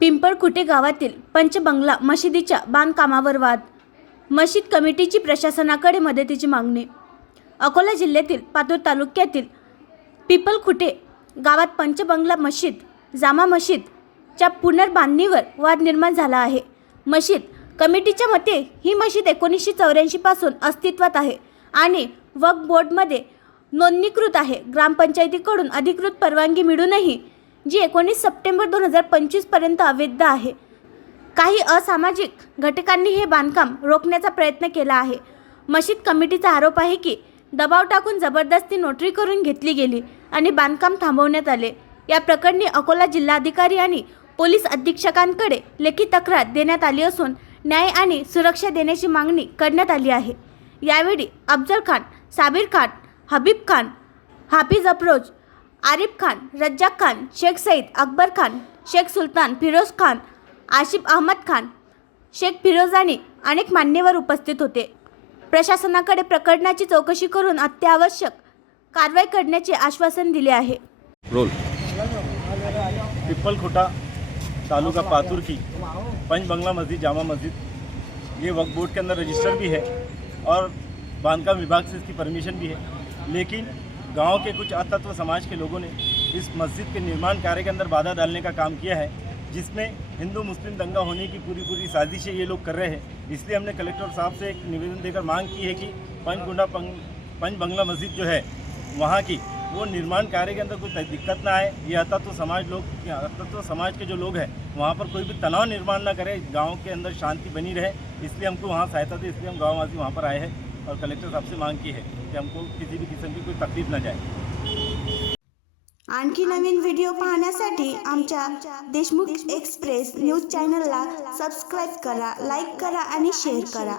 पिंपळखुटे गावातील पंचबंगला मशिदीच्या बांधकामावर वाद. मशीद कमिटीची प्रशासनाकडे मदतीची मागणी. अकोला जिल्ह्यातील पातूर तालुक्यातील पिपलखुटे गावात पंचबंगला मशीद जामा मशीदच्या पुनर्बांधणीवर वाद निर्माण झाला आहे. मशीद कमिटीच्या मते ही मशीद एकोणीसशे चौऱ्याऐंशीपासून अस्तित्वात आहे आणि वक्फ बोर्डमध्ये नोंदणीकृत आहे. ग्रामपंचायतीकडून अधिकृत परवानगी मिळूनही जी एकोणीस सप्टेंबर दोन हजार पंचवीसपर्यंत अवैध आहे. काही असामाजिक घटकांनी हे बांधकाम रोखण्याचा प्रयत्न केला आहे. मशीद कमिटीचा आरोप आहे की दबाव टाकून जबरदस्ती नोटरी करून घेतली गेली आणि बांधकाम थांबवण्यात आले. या प्रकरणी अकोला जिल्हाधिकारी आणि पोलीस अधीक्षकांकडे लेखी तक्रार देण्यात आली असून न्याय आणि सुरक्षा देण्याची मागणी करण्यात आली आहे. यावेळी अफजल खान साबिर खान हबीब खान हाफिज अफरोज आरिफ खान रज्जाक खान शेख सईद अकबर खान शेख सुलतान फिरोज खान आशिफ अहमद खान शेख फिरोजाने अनेक मान्यवर उपस्थित होते. प्रशासनाकडे प्रकरणाची चौकशी करून अत्यावश्यक कारवाई करण्याचे आश्वासन दिले आहे. रोल. पिपलखुटा तालुका पातुर्की पंच बंगला मस्जिद जामा मस्जिद. ये वक्फ बोर्ड के अंदर रजिस्टर भी है और बांधकाम विभाग से इसकी परमिशन भी है. लेकिन गाँव के कुछ अतत्व समाज के लोगों ने इस मस्जिद के निर्माण कार्य के अंदर बाधा डालने का काम किया है, जिसमें हिंदू मुस्लिम दंगा होने की पूरी पूरी साजिशें ये लोग कर रहे हैं। इसलिए हमने कलेक्टर साहब से एक निवेदन देकर मांग की है कि पंचकुंडा पंग पंच बंगला मस्जिद जो है, वहाँ की वो निर्माण कार्य के अंदर कोई दिक्कत ना आए। ये अतत्व समाज लोग अतत्व समाज के जो लोग हैं, वहाँ पर कोई भी तनाव निर्माण ना करे। गाँव के अंदर शांति बनी रहे। इसलिए हमको वहाँ सहायता दे। इसलिए हम गाँववासी वहाँ पर आए हैं। और कलेक्टर साहब से मांग की है कि हमको किसी भी किस्म की कोई तकलीफ ना जाए। आणखी नवीन व्हिडिओ पाहण्यासाठी आमच्या देशमुख एक्सप्रेस न्यूज चॅनलला सबस्क्राईब करा लाईक करा आणि शेअर करा.